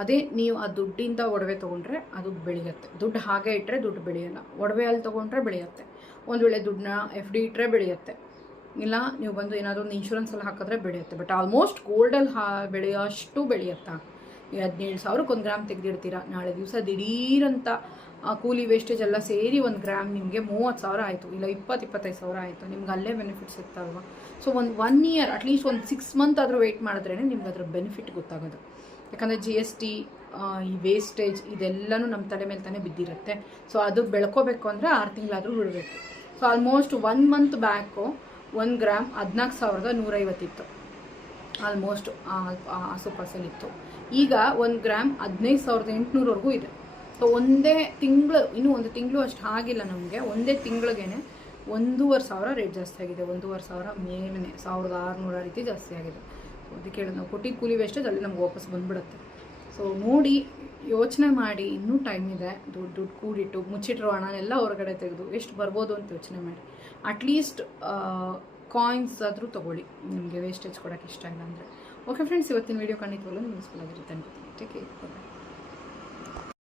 ಅದೇ ನೀವು ಆ ದುಡ್ಡಿಂದ ಒಡವೆ ತೊಗೊಂಡ್ರೆ ಅದು ಬೆಳೆಯುತ್ತೆ. ದುಡ್ಡು ಹಾಗೆ ಇಟ್ಟರೆ ದುಡ್ಡು ಬೆಳೆಯೋಲ್ಲ. ಒಡವೆಯಲ್ಲಿ ತೊಗೊಂಡ್ರೆ ಬೆಳೆಯುತ್ತೆ. ಒಂದು ವೇಳೆ ದುಡ್ಡನ್ನ FD ಇಟ್ಟರೆ ಬೆಳೆಯುತ್ತೆ, ಇಲ್ಲ ನೀವು ಬಂದು ಏನಾದರೂ ಒಂದು ಇನ್ಶೂರೆನ್ಸಲ್ಲಿ ಹಾಕಿದ್ರೆ ಬೆಳೆಯುತ್ತೆ. ಬಟ್ ಆಲ್ಮೋಸ್ಟ್ ಗೋಲ್ಡಲ್ಲಿ ಬೆಳೆಯೋಷ್ಟು ಬೆಳೆಯುತ್ತಾ? 17,000ಕ್ಕೆ 1 ಗ್ರಾಮ್ ತೆಗೆದಿಡ್ತೀರಾ, ನಾಳೆ ದಿವಸ ದಿಢೀರಂತ ಕೂಲಿ ವೇಸ್ಟೇಜ್ ಎಲ್ಲ ಸೇರಿ 1 ಗ್ರಾಮ್ ನಿಮಗೆ 30,000 ಆಯಿತು, ಇಲ್ಲ 20-25,000 ಆಯಿತು. ನಿಮ್ಗೆ ಅಲ್ಲೇ ಬೆನಿಫಿಟ್ ಸಿಗ್ತಾಲ್ವಾ? ಸೊ 1 ಇಯರ್ ಅಟ್ಲೀಸ್ಟ್ 6 ಮಂತ್ ಆದರೂ ವೆಯ್ಟ್ ಮಾಡಿದ್ರೇ ನಿಮ್ಗೆ ಅದರ ಬೆನಿಫಿಟ್ ಗೊತ್ತಾಗೋದು. ಯಾಕಂದರೆ GST, ಈ ವೇಸ್ಟೇಜ್ ಇದೆಲ್ಲನೂ ನಮ್ಮ ತಲೆ ಮೇಲೆ ತಾನೇ ಬಿದ್ದಿರುತ್ತೆ. ಸೊ ಅದು ಬೆಳ್ಕೋಬೇಕು ಅಂದರೆ 6 ತಿಂಗಳಾದರೂ ಬಿಡಬೇಕು. So almost 1 month back 1 gram 14,150 ಇತ್ತು, ಆಲ್ಮೋಸ್ಟ್ ಆಸುಪಾಸಲ್ಲಿತ್ತು. ಈಗ 1 ಗ್ರಾಮ್ 15,800ವರೆಗೂ ಇದೆ. ಸೊ ಒಂದೇ ತಿಂಗಳು, ಇನ್ನೂ 1 ತಿಂಗಳು ಅಷ್ಟು ಆಗಿಲ್ಲ ನಮಗೆ, ಒಂದೇ ತಿಂಗಳಿಗೇ 1,500 ರೇಟ್ ಜಾಸ್ತಿ ಆಗಿದೆ. 1,500 ಮೇನೆ 1,600 ರೀತಿ ಜಾಸ್ತಿ ಆಗಿದೆ. ಅದಕ್ಕೆ ಹೇಳೋದು, ನಾವು ಕೊಟ್ಟಿದ್ದು ಕೂಲಿ ವೇಸ್ಟೇಜ್ ಅಲ್ಲಿ ನಮ್ಗೆ ವಾಪಸ್ ಬಂದ್ಬಿಡುತ್ತೆ. ಸೊ ನೋಡಿ, ಯೋಚನೆ ಮಾಡಿ, ಇನ್ನೂ ಟೈಮ್ ಇದೆ. ದುಡ್ಡು ಕೂಡಿಟ್ಟು ಮುಚ್ಚಿಟ್ಟಿರೋ ಹಣನೆಲ್ಲ ಹೊರಗಡೆ ತೆಗೆದು ಎಷ್ಟು ಬರ್ಬೋದು ಅಂತ ಯೋಚನೆ ಮಾಡಿ. ಅಟ್ಲೀಸ್ಟ್ ಕಾಯಿನ್ಸ್ ಆದರೂ ತೊಗೊಳ್ಳಿ, ನಿಮಗೆ ವೇಸ್ಟೇಜ್ ಕೊಡೋಕ್ಕೆ ಇಷ್ಟ ಇಲ್ಲ ಅಂದರೆ. ಓಕೆ ಫ್ರೆಂಡ್ಸ್, ಇವತ್ತಿನ ವೀಡಿಯೋ ಖಂಡಿತವಾಗ್ಲೂ ನಿಮ್ಗೆ ಯೂಸ್ಫುಲ್ ಆಗಿರುತ್ತೆ ಅನ್ಕೋತೀನಿ. Take care.